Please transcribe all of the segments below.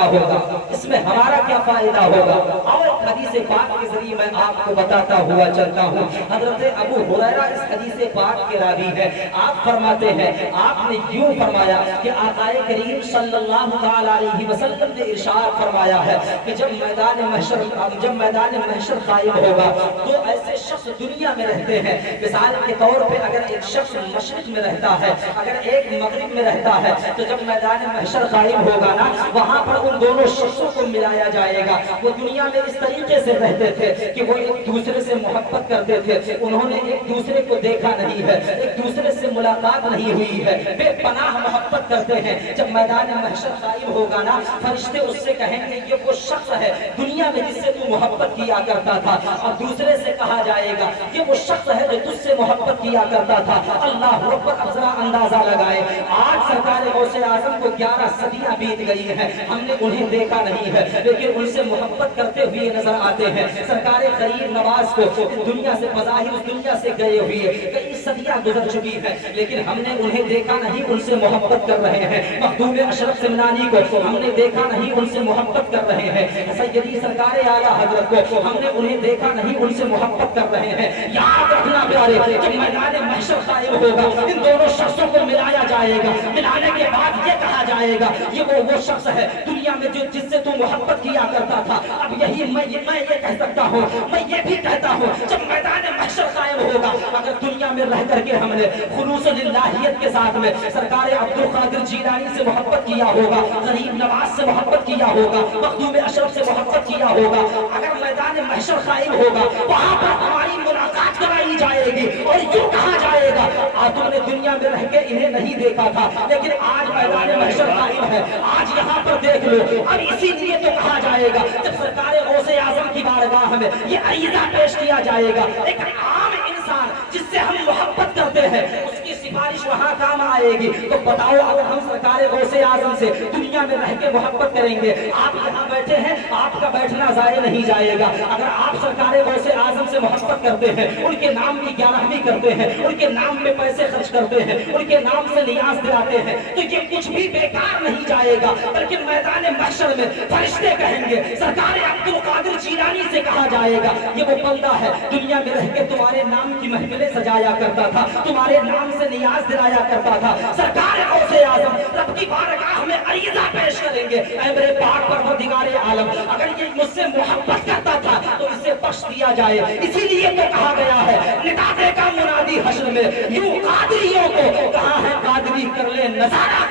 کیا ہوگا، اس میں ہمارا کیا فائدہ ہوگا؟ اور ایک حدیث پاک کے ذریعے میں آپ کو بتاتا ہوا چلتا ہوں۔ حضرت ابو ہریرہ اس حدیث پاک کے راوی ہے۔ آپ فرماتے ہیں، آپ نے یوں فرمایا کہ آقا کریم صلی اللہ تعالی علیہ وسلم نے ارشاد فرمایا ہے کہ جب میدان محشر قائم ہوگا تو ایسے شخص دنیا میں رہتے ہیں، مثال کے طور پہ اگر ایک شخص مشرق میں رہتا ہے، اگر ایک مغرب میں رہتا ہے، تو جب میدان محشر قائم ہوگا نا، وہاں پر ان دونوں شخصوں کو ملایا جائے گا۔ وہ دنیا میں اس طریقے سے رہتے تھے کہ وہ ایک دوسرے سے محبت کرتے تھے، انہوں نے ایک دوسرے کو دیکھا نہیں ہے، ایک دوسرے سے ملاقات نہیں ہوئی ہے، بے پناہ محبت کرتے ہیں۔ جب میدان محشر قائم ہوگا نا، فرشتے اس سے کہیں گے یہ وہ شخص ہے دنیا میں جس سے تو محبت کیا کرتا تھا، اور دوسرے سے کہا جائے گا یہ وہ شخص ہے جو تجھ سے محبت کیا کرتا تھا۔ اللہ اکبر! اب ذرا اندازہ لگائے، آج سرکار غوث اعظم کو 11 صدیاں بیت گئی ہیں، ہم نے انہیں دیکھا نہیں ہے، لیکن ان سے محبت کرتے ہوئے نظر آتے ہیں۔ سرکار غریب نواز کو دنیا سے بظاہر اس دنیا سے گئے ہوئے کئی صدیاں گزر چکی ہیں، لیکن ہم نے انہیں دیکھا نہیں، ان سے محبت کر رہے ہیں۔ مخدوم اشرف سمنانی کو ہم نے دیکھا نہیں، ان سے محبت کر رہے ہیں۔ سیدی سرکار اعلیٰ حضرت کو ہم نے انہیں دیکھا نہیں، ان سے محبت کر رہے ہیں۔ یاد رکھنا پیارے، جب میدان محشر قائم ہوگا ان دونوں شخصوں کو ملایا جائے گا، ملانے کے بعد یہ کہا جائے گا یہ وہ شخص ہے دنیا میں جو جس سے تو محبت کیا کرتا تھا۔ اب یہی میں یہ کہہ سکتا ہوں، میں یہ بھی کہتا ہوں، جب میدان محشر قائم ہوگا، اگر دنیا میں رہ کر کے ہم نے خلوص للہیت کے ساتھ میں سرکار عبدالقادر جیلانی سے محبت کیا ہوگا، غریب نواز سے محبت کیا ہوگا، مخدوم اشرف سے محبت کیا ہوگا، اگر میدان محشر قائم ہوگا وہاں پر ہماری ملاقات کرائی جائے گی اور یوں کہا جائے گا تم نے دنیا میں رہ کے انہیں نہیں دیکھا تھا، لیکن آج میدان محشر قائم ہے، آج یہاں پر دیکھ لو۔ اب اسی لیے تو کہا جائے گا جب سرکار غوث اعظم کی بارگاہ میں یہ عریضہ پیش کیا جائے گا، ایک عام انسان جس سے ہم محبت کرتے ہیں اس کی سفارش وہاں کام آئے گی، تو بتاؤ اگر ہم سرکار غوث اعظم سے دنیا میں رہ کے محبت کریں گے، آپ یہاں بیٹھے ہیں، آپ کا بیٹھنا ضائع نہیں جائے گا۔ اگر آپ سرکار غوث اعظم سے محبت کرتے ہیں، ان کے نام کی گیارہویں کرتے ہیں، ان کے نام پہ پیسے خرچ کرتے ہیں، ان کے نام سے نیاز دلاتے ہیں، تو یہ کچھ بھی بیکار نہیں جائے گا، بلکہ میدان محشر میں فرشتے کہیں گے سرکار عبدالقادر جیلانی سے کہا جائے گا یہ وہ بندہ ہے دنیا میں رہ کے تمہارے نام کی محفلیں سجایا کرتا تھا، تمہارے نام سے نیاز دلایا کرتا تھا۔ سرکار غوث اعظم رب کی بارگاہ میں عریضہ پیش کریں گے، اے میرے پاک پروردگار عالم، اگر یہ مجھ سے محبت کرتا تھا تو اسے بخش دیا جائے۔ اسی لیے تو کہا گیا ہے نکاتے کا منادی حشر میں یوں قادریوں کو کہاں ہے قادری کر لے نظارہ۔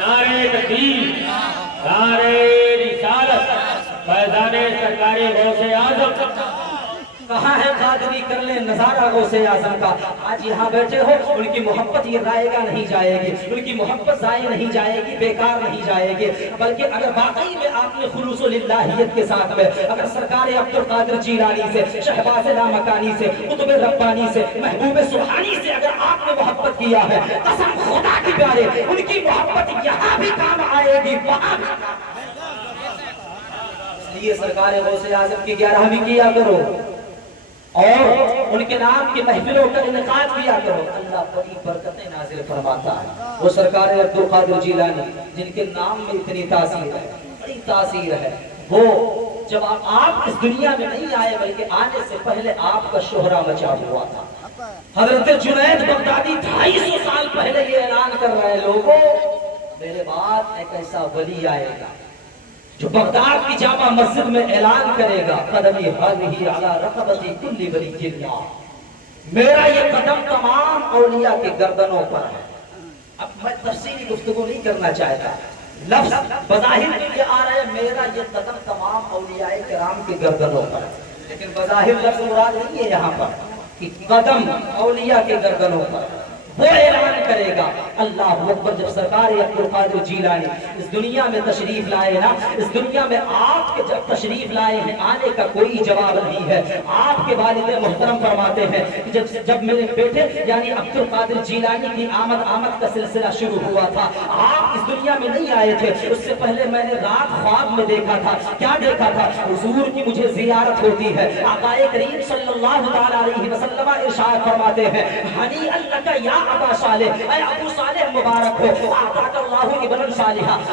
نعرے تکبیر، نعرے رسالت، فیضان سرکار غوث اعظم، کہاں ہے قادری کر لے نظارہ غوث اعظم کا۔ آج یہاں بیٹھے ہو، ان کی محبت یہ ضائع نہیں جائے گی، ان کی محبت ضائع نہیں جائے گی، بیکار نہیں جائے گی، بلکہ اگر واقعی میں آپ نے خلوص للہیت کے ساتھ میں اگر سرکار عبدالقادر جیلانی سے، شہباز لامکانی سے، قطب ربانی سے، محبوب سبحانی سے اگر آپ نے محبت کیا ہے، قسم خدا کی پیارے ان کی محبت یہاں بھی کام آئے گی، وہاں بھی کام آئے گی۔ اس لیے سرکار غوث اعظم کی 11ویں کیا کرو اور ان کے نام کی محفلوں کا انعقاد کیا کرو، اللہ بڑی برکتیں نازل فرماتا ہے۔ وہ سرکار عبدالقادر جیلانی جن کے نام میں اتنی تاثیر ہے، بڑی تاثیر ہے، وہ جب آپ اس دنیا میں نہیں آئے بلکہ آنے سے پہلے آپ کا شہرہ مچا ہوا تھا۔ حضرت جنید بغدادی 250 سال پہلے یہ اعلان کر رہے لوگوں میرے بعد ایک ایسا ولی آئے گا جو بغداد کی جامع مسجد میں اعلان کرے گا قدمی حاضی علی رقبتی کل ولی اللہ، میرا یہ قدم تمام اولیاء کے گردنوں پر ہے۔ اب میں تفصیلی گفتگو نہیں کرنا چاہتا، لفظ بظاہر یہ آ رہا ہے میرا یہ قدم تمام اولیاء کرام کے گردنوں پر ہے، لیکن بظاہر لفظ مراد نہیں ہے یہاں پر کہ قدم اولیاء کے گردنوں پر، وہ اعلان کرے گا اللہ اکبر۔ جب سرکار عبدالقادر جیلانی اس دنیا میں تشریف لائے نا، اس دنیا میں آپ کے جب تشریف لائے ہیں آنے کا کوئی جواب نہیں ہے۔ آپ کے والد محترم فرماتے ہیں کہ جب میرے بیٹے یعنی عبدالقادر جیلانی کی آمد کا سلسلہ شروع ہوا تھا، آپ اس دنیا میں نہیں آئے تھے، اس سے پہلے میں نے رات خواب میں دیکھا تھا، کیا دیکھا تھا؟ حضور کی مجھے زیارت ہوتی ہے، آقا کریم صلی اللہ علیہ وسلم ارشاد فرماتے ہیں ہنی اللہ یا ابا صالح، اے ابو صالح مبارک ہو، آتاک اللہ ابن صالحہ،